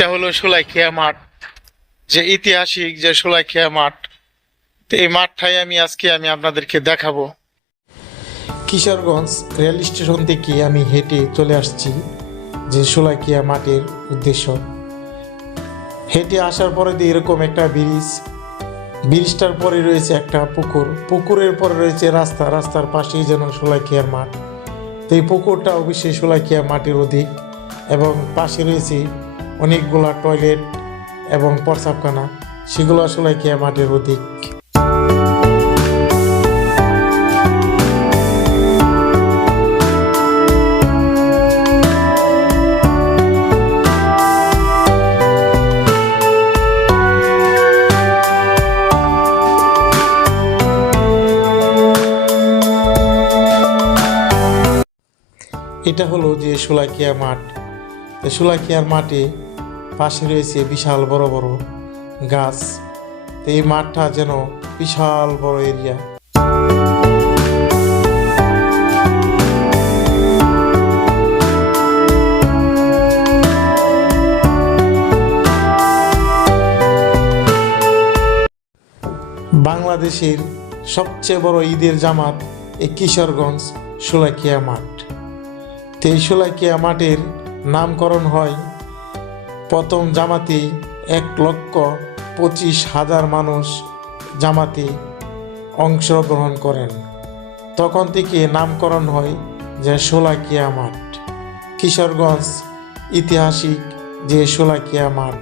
এটা হলো সোলাইখিয়া মাঠ। যে ঐতিহাসিক যে সোলাইখিয়া মাঠ। তো এই মাঠটাই আমি আজকে আমি আপনাদেরকে দেখাবো। কিশোরগঞ্জ রেল স্টেশন থেকে আমি হেঁটে চলে আসছি যে সোলাইখিয়া মাঠের উদ্দেশ্য। হেঁটে আসার পরে দিয়ে এরকম একটা ব্রিজ, ব্রিজটার পরে রয়েছে একটা পুকুর। পুকুরের পরে রয়েছে রাস্তা, রাস্তার পাশেই যেন সোলাইখিয়ার মাঠ। তো এই পুকুরটা অবশ্যই সোলাইখিয়া মাটির অধিক এবং পাশে রয়েছে অনেকগুলা টয়লেট এবং প্রসাবখানা সেগুলো আসলে সোলাইখিয়া মাটির অধিক? এটা হলো যে সোলাইকিয়া মাঠ। তো সোলাইকিয়ার মাঠে পাশে রয়েছে বিশাল বড় বড় গাছ। তো এই মাঠটা যেন বিশাল বড় এরিয়া। বাংলাদেশের সবচেয়ে বড় ঈদের জামাত এই কিশোরগঞ্জ সোলাইকিয়া মাঠ। তো এই সোলাইকিয়া মাঠের নামকরণ হয় প্রথম জামাতে এক লক্ষ পঁচিশ হাজার মানুষ জামাতে অংশগ্রহণ করেন। তখন থেকে নামকরণ হয় যে সোলাকিয়া মাঠ। কিশোরগঞ্জ ঐতিহাসিক যে সোলাকিয়া মাঠ।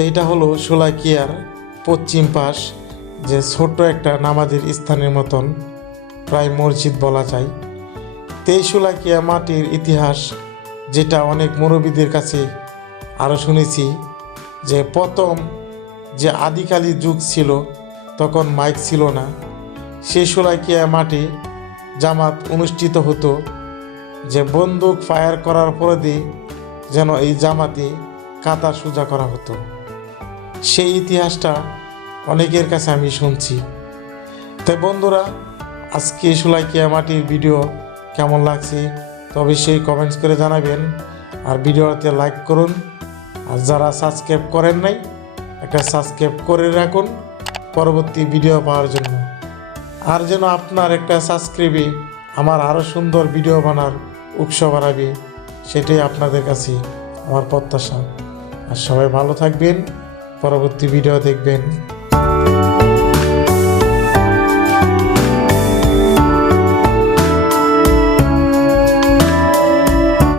তো এটা হলো সোলাকিয়ার পশ্চিম পাশ, যে ছোট্ট একটা নামাজের স্থানের মতন প্রায় মসজিদ বলা যায়। তো এই সোলাকিয়া মাটির ইতিহাস, যেটা অনেক মুরব্বীদের কাছে আরও শুনেছি, যে প্রথম যে আদিকালী যুগ ছিল, তখন মাইক ছিল না। সেই সোলাকিয়া মাঠে জামাত অনুষ্ঠিত হতো, যে বন্দুক ফায়ার করার পরে যেন এই জামাতে কাতা সোজা করা হতো। সেই ইতিহাসটা অনেকের কাছে আমি শুনছি। তাই বন্ধুরা, আজকে সুলাইকিয়া মাটির ভিডিও কেমন লাগছে তো অবশ্যই কমেন্টস করে জানাবেন। আর ভিডিওতে লাইক করুন। আর যারা সাবস্ক্রাইব করেন নাই, একটা সাবস্ক্রাইব করে রাখুন পরবর্তী ভিডিও পাওয়ার জন্য। আর যেন আপনার একটা সাবস্ক্রাইবে আমার আরও সুন্দর ভিডিও বানার উৎস বাড়াবে সেটাই আপনাদের কাছে আমার প্রত্যাশা। আর সবাই ভালো থাকবেন। পরবর্তী ভিডিও দেখবেন।